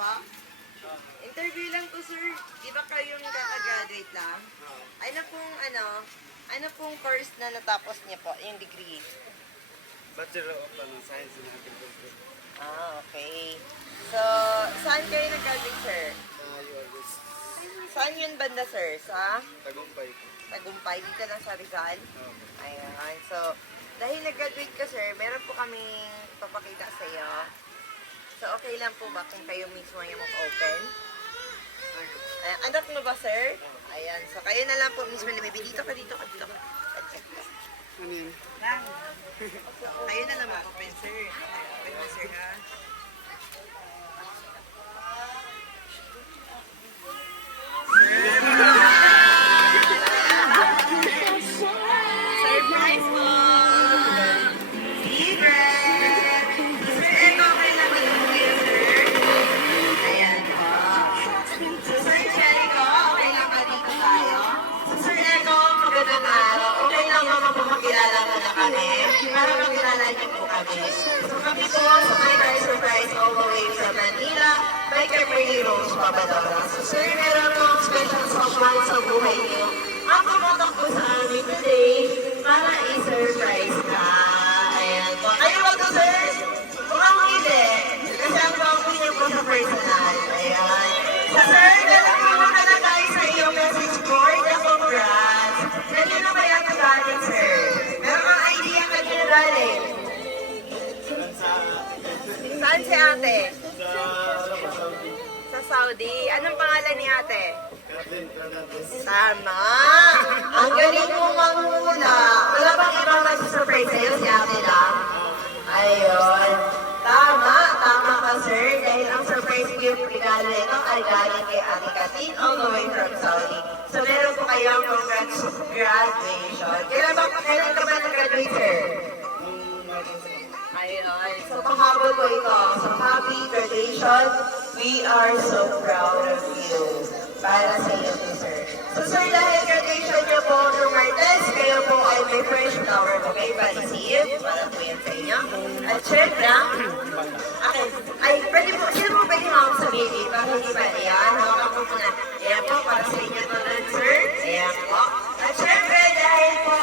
Pa? Interview lang to, sir. Di ba kayong kaka-graduate lang? Ano pong course na natapos niya po, yung degree? Bachelor of Science in Agriculture. Okay. So, saan kayo nag-graduate, sir? Sa URS. Saan yun banda, sir? Sa Tagumpay po. Tagumpay, dito lang sa Rizal? Okay. Ayan. So, dahil nag-graduate ka, sir, meron po kaming papakita sa iyo. So, okay lang po ba kung kayo mismo yung mag-open? Anak mo ba, sir? Ayan. So, kayo na lang po mismo lumibi. Dito ka. Ano yun? Kayo na lang mag-open, sir. Okay mo, sir, ha? Surprise po! Secret! Sir, ito okay lang mag-open, sir? Ayan po. Sir Jericho, okay lang ba dito tayo? Sir Echo, magandang araw. Okay lang ba magpapakilala mo na kami? Para makilala niyo po kami. So kami po sa My Car Surprise all the way from Manila, by Kimberly Rose Papadora. So sir, meron po special someone sa buhay niyo. Ang kumatak po sa amin today para i-surprise ka. Ayan po. Kayo ba to, sir? Mukhang hindi. Kasi ang pangko niyo po sa personal. Ayan. So sir, nalaman ka na tayo sa iyong message board. Congrats. Ganyan na kaya ito galing, sir? Meron kang idea kanina galing? Saan si ate? Sa Saudi. Anong pangalan ni ate? Tama. Ang galing mo manguna. Wala bang ibang nag-surprise sa'yo? Si ate lang? Ayun. Tama ka, sir. Dahil ang surprise gift regalo nito ay galing kay Ate Katin all the way from Saudi. So meron po kayong congrats graduation. Kailan ka ba nag-graduate, sir? Ayun. So pahabol ko ito. So happy graduation. We are so proud of you. Para sa iyo, sir. So sir, dahil graduation niyo po ng Martes, kayo po ay may fresh flower bouquet para receive. Para po yan sa inyo. At syempre, sino po pwede mawag sa baby? Para hindi ba? Ayan, hawakan po muna. Ayan po, para sa inyo to lang, sir. Ayan po. At syempre, dahil po,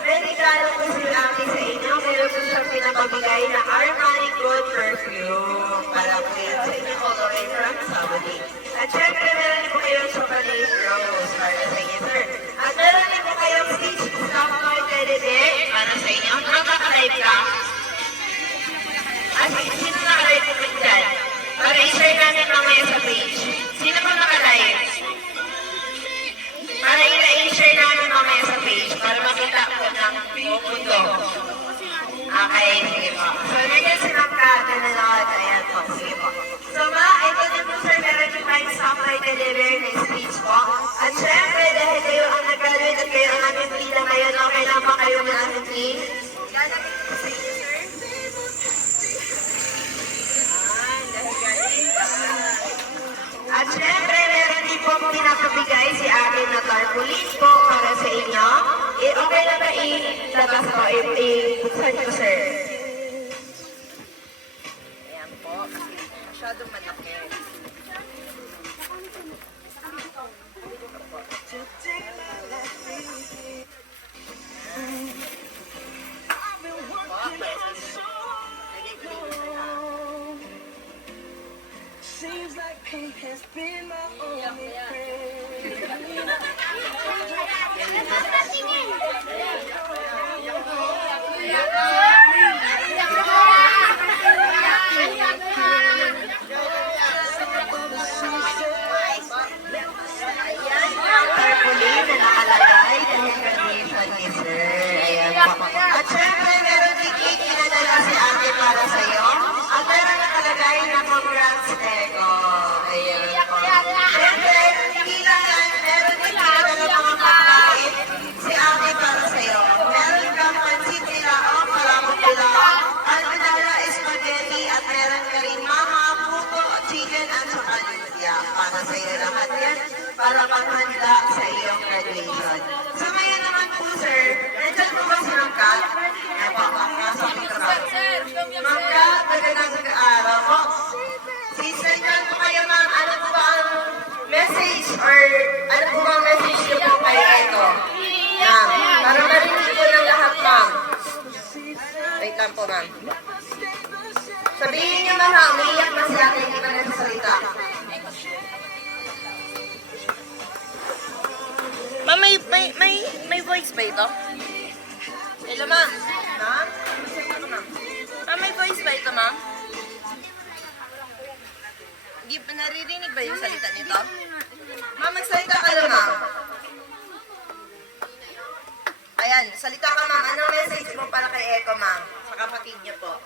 may regalo po si Ate sa inyo. Meron po siyang pinapabigay na Armani Good Perfume. Para po yan sa inyo, all the way from Saudi. At syempre, meron po kayong chocolate rose para sa inyo, sir. At meron din po kayong Stitch Stop Toy Teddy Bear para sa inyo. Nakaka-live ka. At sino naka-live po dyan? Para i-share namin mamaya sa page. Sino po naka-live? Para i-share namin mamaya sa page para makita po ng mundo. Okay, sige po. So, nandiyan si Ma'am Kat na nanood. Ayan po, sige po. So, ito na po, sir, meron yung kayo sa may deliver na speech po. At syempre, dahil kayo ang nag-graduate at kayo ang aming pila ngayon, okay lang ba kayo ng aming pila? Lalagay po sa inyo, sir. Dahil graduate ka. At syempre, meron din po pinapabigay si akin na tarpaulin po para sa inyo. Okay na ba ilabas ko, i-buksan ko, sir? Ayan po, kasi masyadong malaki. Seems like pain has been my only friend. Tarpaulin na nakalagay dahil graduation ni sir. Ayan po. At syempre, meron din cake pinadala si ate para sa'yo. At meron nakalagay na congrats, Eko. Ayan po. Syempre, hindi lang yan. Meron din pinadala mga pagkain si ate para sa'yo. Meron kang pansit nila o Wait lang po, ma'am. Sabihin niyo, ma'am, ha, umiiyak na si ate, hindi pa nagsasalita. Ma'am, may voice ba ito? Hello, ma'am. Ma'am? Ma'am, may voice ba ito, ma'am? Hindi ba naririnig ba yung salita nito? Ma'am, magsalita ka lang, ma'am. Ayan, salita ka, ma'am. Anong message mo para kay Echo, ma'am? Sa kapatid niyo po.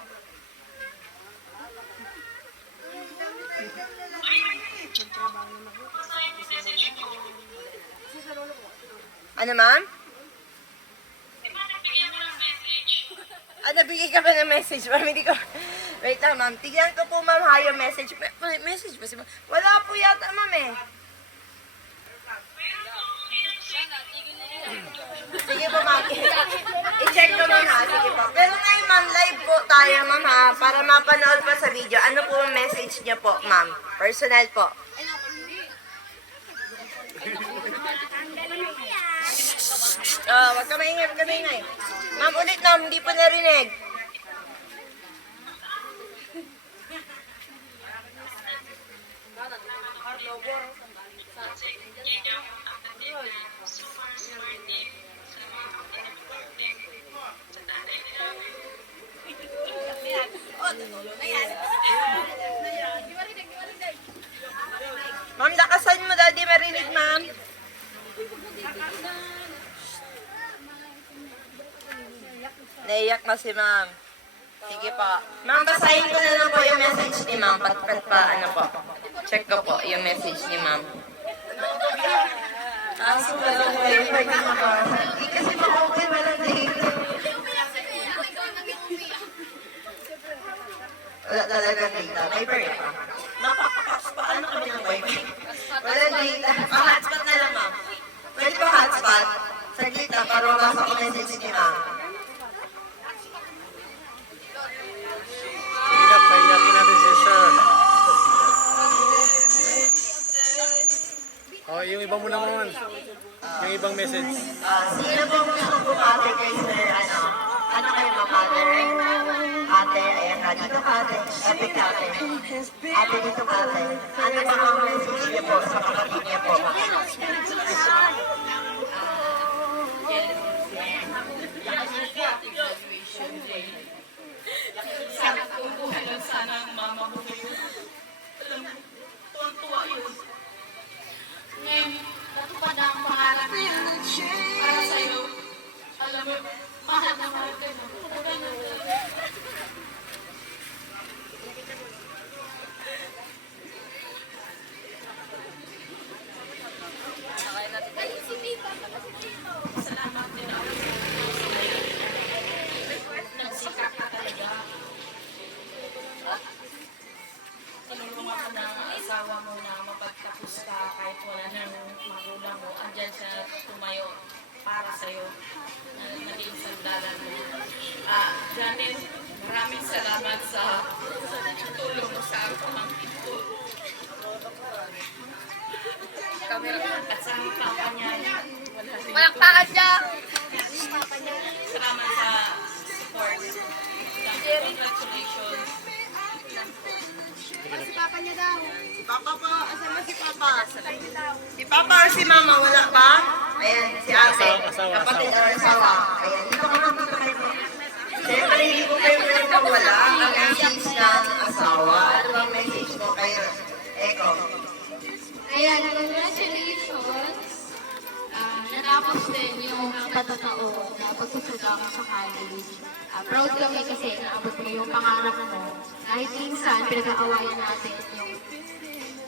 Ano, ma'am? Nabigay ka ba ng message, ma'am? Hindi ko... Wait lang, ma'am. Tignan ko po, ma'am, ha, yung message. Message ba si ma'am? Wala po yata, ma'am, eh. Sige po, ma'am. I-check ko, ma'am, ha. Sige po. Pero ngayon, ma'am, live po tayo, ma'am, ha. Para mapanood pa sa video. Ano po ang message niya po, ma'am? Personal po. Wag ka maingay, wag ka maingay. Ma'am, ulit, ma'am. Hindi po narinig. Ma'am, lakasan mo, daddy, marinig, ma'am. Naiyak na si ma'am. Sige po. Ma'am, basahin ko na lang po yung message ni ma'am. Ano po. Check ko po yung message ni ma'am. Kaso wala ko yung pagkakabasa. Hindi kasi ma-open, walang data. Wala talaga data. May break. Napapakas pa. Ano kami ng wifi? Walang data. Pa-hotspot na lang, ma'am. Pwede pa hotspot? Saglit na, para mabasa ko message ni ma'am. Pahinapin natin si Sir. Oh, yung iba muna naman. Yung ibang message. Sino po gusto bumati kay Sir, ano kayo mapatay? Ate, ayan ka, dito ka ate. Epic ka ate. Ate, dito ka ate. Ano ba ang message niya po sa kapatid niya po? Sana ang mama mo ngayon. Alam mo, tuwang-tuwa yun. Ngayon, natupad na ang pangarap niya. Para sa'yo, alam mo, mahal na mahal ka na. Salamat din ako. Nagsikap ka talaga. Tinulungan ka ng asawa mo na mapagtapos ka kahit wala ng magulang mo. Andyan siya tumayo para sa'yo. Naging sandalan mo. Janet, maraming salamat sa tulong mo sa pamangkin ko. At sa papa niya, Palakpakan siya! salamat sa support. Congratulations. Si papa niya daw. Si Papa po. Asan ba si Papa? Si Papa or si Mama? Wala pa? Ayan, si ate. Kapatid or asawa. Ayan, dito ka lang, dito kayo po. Siyempre, hindi ko kayo pwede wala ang message ng asawa. Ano ang message mo kayo? Eko. Ayan, congratulations. Natapos din yung patatao na pagsusuga ko sa college. Proud kami kasi naabot mo yung pangarap mo. Kahit minsan, pinag-aawayan natin yung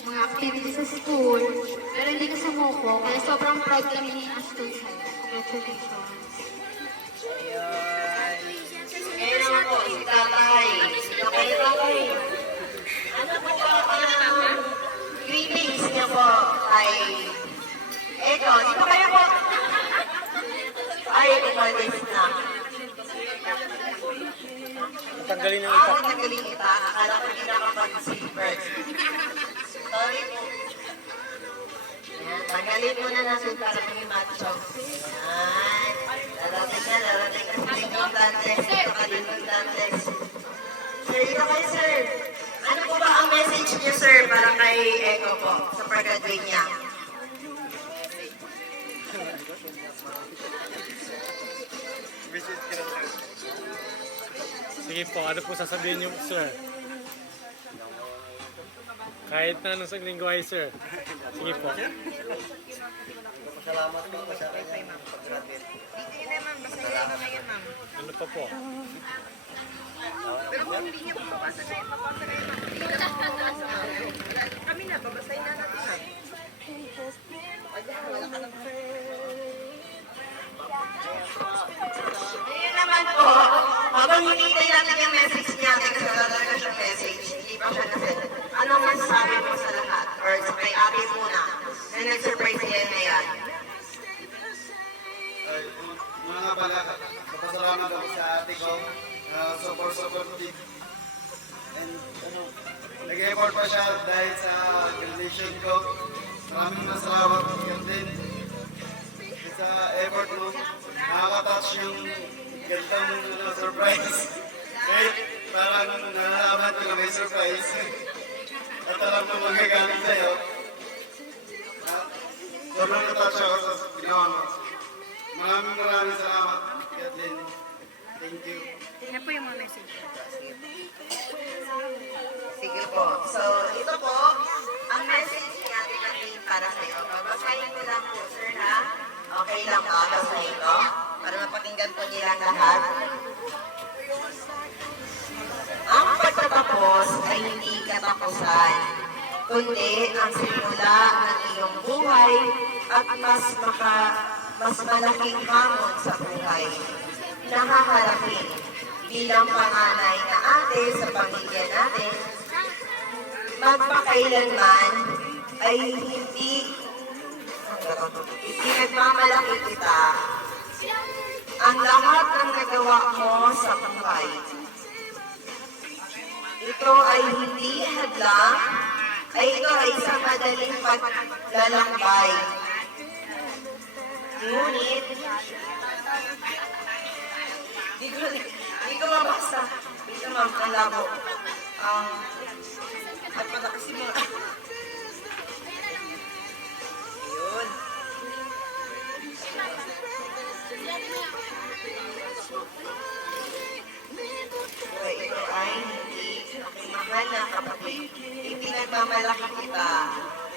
mga activities sa school. Pero hindi ka sumuko. Kaya sobrang proud kami ni Ashton sa'yo. Congratulations. Ngayon naman po, si Tatay. Okay, Tatay. Ano po ang greetings niya po kay Eko? Dito kayo po. Ay, umalis na. Tanggalin ng ipa. Tanggalin kita. Akala ko hindi nakapag-zipper. Sorry po. Ayan, tanggalin muna natin para may macho. Ayan. Darating na si Lingkong Dantes. Ito ka Lingkong Dantes. Sir, ito kayo, sir. Ano po ba ang message niyo, sir, para kay Echo po sa pag-graduate niya? Visit ka lang, sir. Sige po, ano po sasabihin niyo, sir? Kahit na anong sagling gawa, sir. Sige po. Salamat po sa kanya pag-graduate. Ano pa po? Pero kung hindi niyo po babasa kayo, kami na, babasahin na natin na. Ayun naman po, habang hinihintay natin yung message niya, kasi wala talaga siyang message, hindi pa siya nasend. Anong masasabi mo sa lahat? Or sa kay ate muna, na nag-surprise niya ngayon? Ay, mga pala, kapasalamat ako sa ate ko, super supportive. And nag-effort pa siya dahil sa graduation ko. Maraming salamat din. Sa effort mo, nakaka-touch yung gandang surprise. Kahit parang nalalaman ko na may surprise. At alam na magagaling sa'yo. Sobrang na-touch ako sa ginawa mo. Maraming salamat, Kathleen. Thank you. Tingnan po yung mga message. Sige po. So, ito po, ang message ni Ate Kathleen para sa iyo. Babasahin ko lang po, sir, ha? Okay lang ba? Babasahin ko? Para mapakinggan po nilang lahat. Ang pagtatapos ay hindi katapusan, kundi ang simula ng iyong buhay at mas malaking hamon sa buhay na haharapin bilang panganay na ate sa pamilya natin. Magpakailanman ay hindi pinagmamalaki kita ang lahat ng nagawa mo sa buhay. Ito ay hindi hadlang, ito ay isang madaling paglalakbay. Ngunit, di ko mabasa. Dito ma'am, ang labo. At patakasin mo. Yun. Okay, ito ay hindi mahal na kapatid. Ipinagmamalaki kita.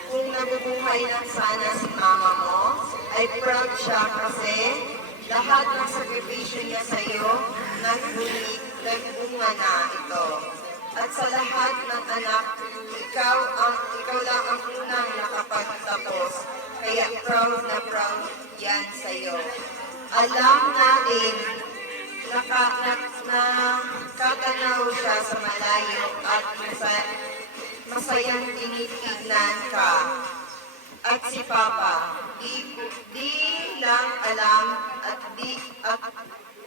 Kung nabubuhay lang sana si mama mo, ay proud siya kasi lahat ng sakripisyo niya sa iyo, nagbunga na ito. At sa lahat ng anak, ikaw lang ang unang nakapagtapos. Kaya proud yan sa iyo. Alam natin, nakatanaw siya sa malayo at masayang tinitignan ka. At si Papa, di lang alam at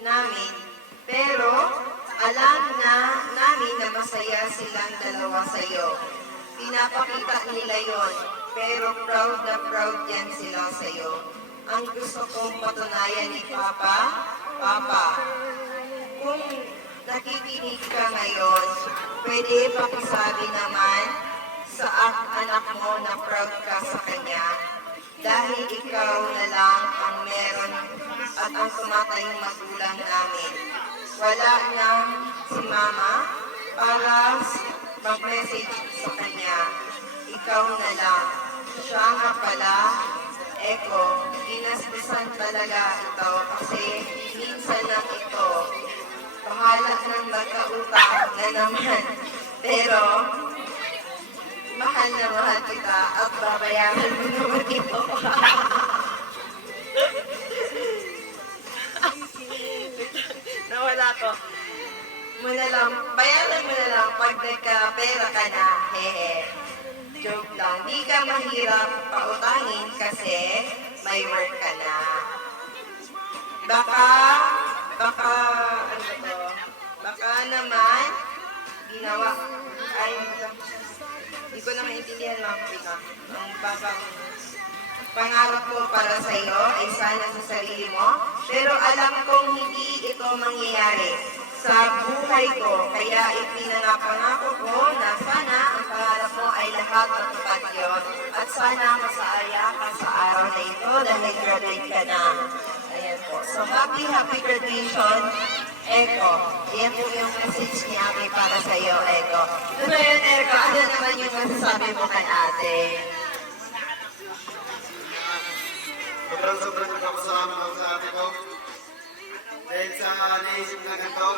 namin, pero alam na namin na masaya silang dalawa sa iyo. Pinapakita nila yon, pero proud na proud yan sila sa iyo. Ang gusto kong patunayan ni Papa, kung nakikinig ka ngayon, pwede pakisabi naman sa anak mo na proud ka sa kanya dahil ikaw na lang ang meron at ang tumatayong magulang namin. Wala nang si Mama para mag-message sa kanya. Ikaw na lang. Siya nga pala, Echo, ginaspasan talaga ito kasi minsan lang ito. Bahala ng magkautang na naman. Pero, mahal na mahal kita at babayaran mo naman ito. Nawala ko. Bayaran mo na lang pag nagka-pera ka na. Hehe. Joke lang. Di ka mahirap pautangin kasi may work ka na. Baka naman, ginawa, ay, hindi ko na maintindihan mga kapita. Ang babang, Pangarap ko para sa iyo ay sana sa sarili mo, pero alam kong hindi ito mangyayari sa buhay ko. Kaya ipinangako ko na sana ang pangarap mo ay lahat matupad yun. At sana masaya ka sa araw na ito dahil graduate ka na. Ayan po. So happy graduation, Eko. Yan po yung message ni Ate para sa iyo, Eko. So yun, Eko, ano naman yung masasabi mo kay ate? Sobrang nagpapasalamat ako sa ate ko. Dahil sa naisip na ganito.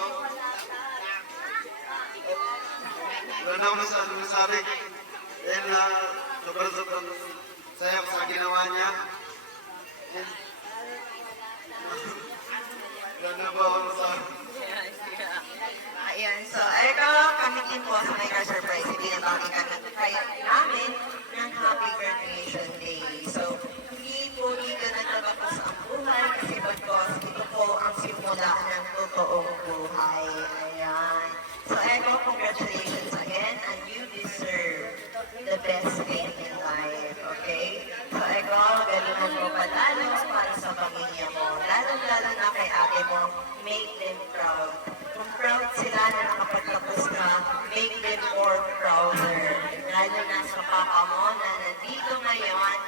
Wala na ako masabi. Dahil sobrang saya ko sa ginawa niya. Wala na po ako masabi. Ayan, so ito kami din po sa May Car Surprise. Binabaki ka na kaya namin ng Happy Graduation Day. So, hindi po dito natatapos ang buhay kasi because ito po ang simula ng totoong buhay. Ayan. So, ito, congratulations again and you deserve the best thing in life. Okay? So, ito, galingan mo palalo para sa pamilya mo. Lalo-lalo na kay ate mo, make them proud. Kung proud sila na nakapagtapos ka, make them more prouder. Lalo na sa papa mo na nandito ngayon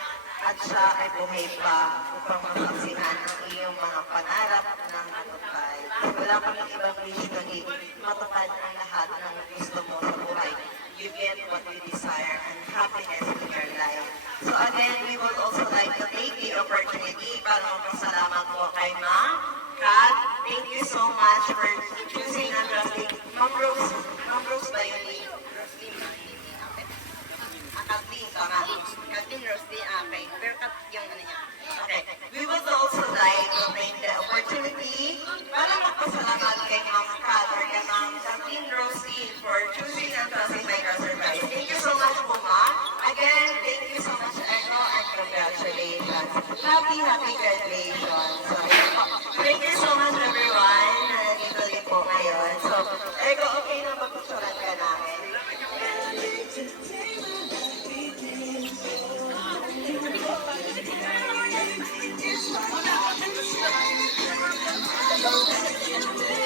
at siya ay buhay pa upang masaksihan ang iyong mga pangarap ng matupad. Wala kang ibang wish kundi matupad ang lahat ng gusto mo sa buhay. You get what you desire and happiness in your life. So again, we would also like to take the opportunity para magpasalamat po kay Ma'am Kat. Thank you so much for choosing and trusting. Ma'am Rose ba yun ni? Kathleen, tama. Kathleen Rose, okay. Pero Kat yung ano niya. Okay. We would also like to take the opportunity para magpasalamat kay Ma'am Kat or kay Ma'am Kathleen Rose for choosing and trusting My Car Surprise. Thank you so much po, Ma'am. Again, thank you so much, Echo, and congratulations. Happy graduation. So, thank you so much, everyone, na nandito din po ngayon. So, Echo, okay